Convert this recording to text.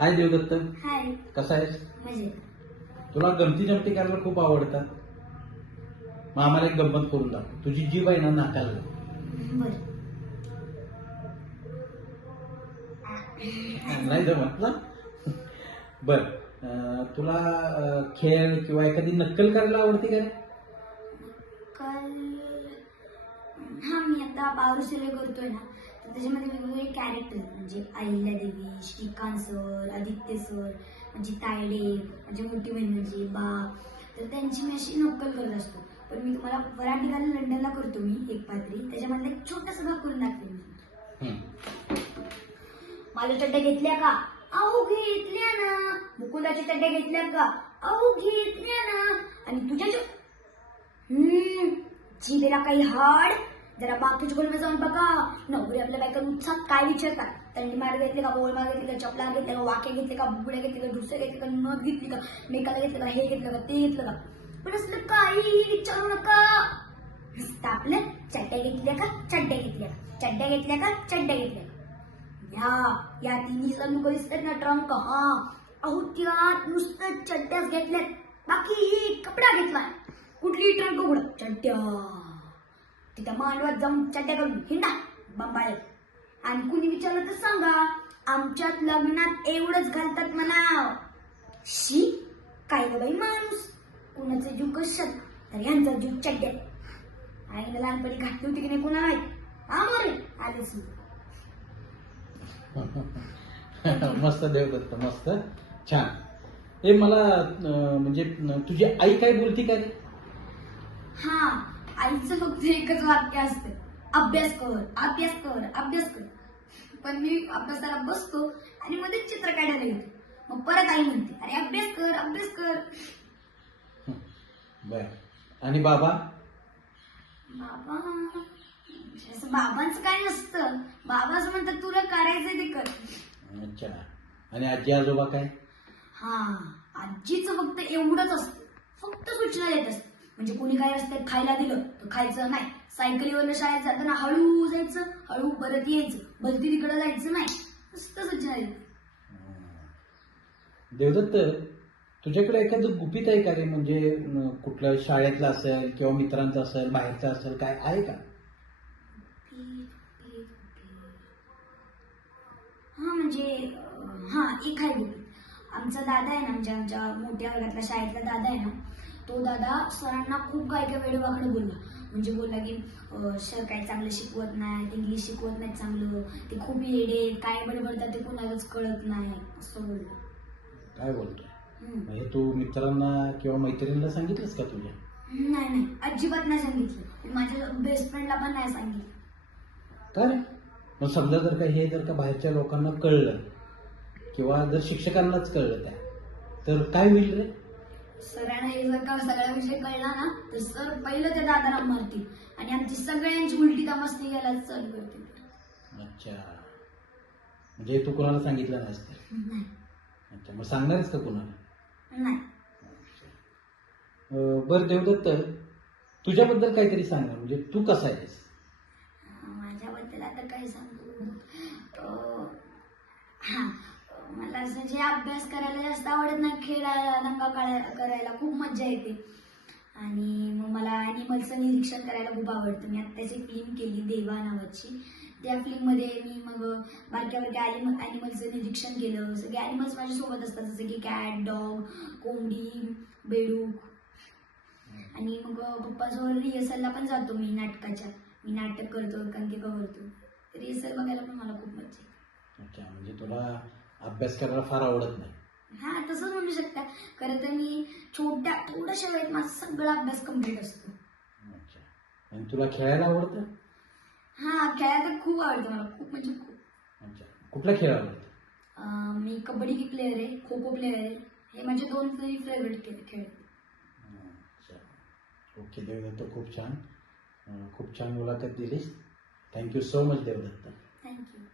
हाय देवदत्त, हाय. कसा आहेस? मजेत. तुला गमती जमती करायला खूप आवडतात. मग आम्हाला एक गंमत करून दाखव. तुझी जीभ आहे ना नाकाला लाव. बर. नाही जमत ना. बर, तुला खेळ किंवा एखादी नक्कल करायला आवडते का रे? काल मी आता पावसाळा करतोय ना, तर त्याच्यामध्ये वेगवेगळे कॅरेक्टर म्हणजे अहिल्यादेवी, श्रीकांत सर, आदित्य सर, माझी तायडे, माझी मोठी बहीण म्हणजे बाप, तर त्यांची मी अशी नक्कल करत असतो. पण मी तुम्हाला मराठी गाणं लंडनला करतो मी एक पात्री, त्याच्यामधला एक छोटासा भाग करून दाखवेन मी. माझ्या चड्ड्या घेतल्या का? अहो घेतल्या ना. मुकुंदाच्या चड्ड्या घेतल्या का? अहो घेतल्या ना. आणि तुझ्या जिभेला काही हाड, जरा बापूच्या खोलीमध्ये जाऊन बघा. नवरी आपल्या बायका उत्साह काय विचारतात? थंडी मार घेतले का, बोल मार घेतले का, चपला घेतले का, वाके घेतले का, बुबड्या घेतले का, दुसरे घेतले का, नथ घेतली का, मेकाला घेतलं का, हे घेतलं का, ते घेतलं का? पण असलं काही विचारू नका. नुसतं आपलं चड्ड्या घेतल्या का, चड्ड्या घेतल्या का, चड्ड्या घेतल्या का, चड्ड्या घेतल्या का. या तिन्ही जण दिसतात ना ट्रंक. अहो त्यात नुसतं चड्ड्याच घेतल्यात, बाकी कपडा घेतला. कुठली ट्रंक उघड, चड्ड्या. तिथं मांडवात जाऊन चड्ड्या करून हिंडा बंबाळे. आणि कुणी विचारलं तर सांगा, आमच्यात लग्नात एवढंच घालतात म्हणा. शी काय ग बाई माणूस, कुणाचं जीव कशात तर यांचा जीव चड्ड्यात. आईनं लहानपणी घातली होती की नाही कुणा माहित. आलेच मस्त देवदत्त, मस्त छान. हे मला म्हणजे तुझी आई काय बोलती का रे? आईचं फक्त एकच वाक्य असतं, अभ्यास कर, अभ्यास कर, अभ्यास कर. पण मी अभ्यासाला बसतो आणि मध्येच चित्र काढायला येतो. मग परत आई म्हणते, अरे अभ्यास कर, अभ्यास कर. बर. आणि बाबा? बाबा असं बाबांचं काय नसतं. बाबा असं म्हणतात तुला करायचंय ते कर. अच्छा. आणि आजी आजोबा काय? आजीचं फक्त एवढंच असतं, फक्त सूचना देत असतं. म्हणजे कोणी काय असतं खायला दिलं तर खायचं नाही, सायकलीवरनं शाळेत जाताना हळू जायचं, हळू परत यायचं, भलती तिकडं जायचं नाही, नुसतं सूचना देत. देवदत्त, तुझ्याकडे एखादं गुपित आहे का रे? म्हणजे कुठल्या शाळेतलं असेल किंवा मित्रांचं असेल, बाहेरचं असेल, काय आहे का? म्हणजे एक आहे गुपित. आमचा दादा आहे ना, म्हणजे आमच्या मोठ्या वर्गातल्या शाळेतला दादा आहे ना, तो दादा सरांना खूप काय काय वेडवाकडं बोलला. म्हणजे बोलला की सर काय चांगलं शिकवत नाही, इंग्लिश शिकवत नाही चांगलं, ते खूप येडे, काय बडबडतात ते कोणालाच कळत नाही, असं बोललो. काय बोलतोय? हे तू मित्रांना किंवा मैत्रिणीला सांगितलंस का तुझ्या? नाही, अजिबात नाही सांगितलं. माझ्या बेस्ट फ्रेंडला पण नाही सांगितलं. का रे? मग समजा जर का बाहेरच्या लोकांना कळलं किंवा जर शिक्षकांनाच कळलं त्या, तर काय होईल रे? सरांना हे जर का सगळा विषय कळला ना, तर सर पहिलं त्या दादाला मारतील आणि आमची सगळ्यांची उलटी तमासणी घ्यायला चालू करतील. अच्छा. म्हणजे तू कोणाला सांगितलं नाहीस तर? नाही. अच्छा. मग सांगणारच का कोणाला? नाही. बरं देवदत्त, तुझ्याबद्दल काहीतरी सांग. म्हणजे तू कसा आहेस? माझ्याबद्दल आता काय सांगू. मला असं जे अभ्यास करायला जास्त आवडत नाही, खेळायला, दंगा करायला खूप मजा येते. आणि मग मला ॲनिमल्सचं निरीक्षण करायला खूप आवडतं. मी आत्ताची फिल्म केली देवा नावाची. त्या फिल्ममध्ये मी मग बारक्या ॲनिमल्सचं निरीक्षण केलं. सगळे ॲनिमल्स माझ्यासोबत असतात, जसं की कॅट, डॉग, कोंबडी, बेडूक. आणि मग पप्पासोबत रिहर्सलला पण जातो मी नाटकाच्या. मी नाटक करतो, एकांकिका करतो. रिहर्सल बघायला पण मला खूप मजा येते. अच्छा. म्हणजे तुला अभ्यास करायला फार आवडत नाही? तसंच म्हणू शकता. खरं तर मी थोड्याशा वेळेत माझा सगळा अभ्यास कम्प्लीट असतो. अच्छा. आणि तुला खेळायला आवडतं? खेळायला तर खूप आवडतं मला, खूप म्हणजे खूप. अच्छा. कुठला खेळ आवडतो? मी कबड्डी प्लेअर आहे, खो खो प्लेअर आहे. हे माझे 2 फेवरेट खेळ. अच्छा. ओके देवदत्त, खूप छान. खूप छान मुलाखत दिलीस. Thank you so much Devdutt. Thank you.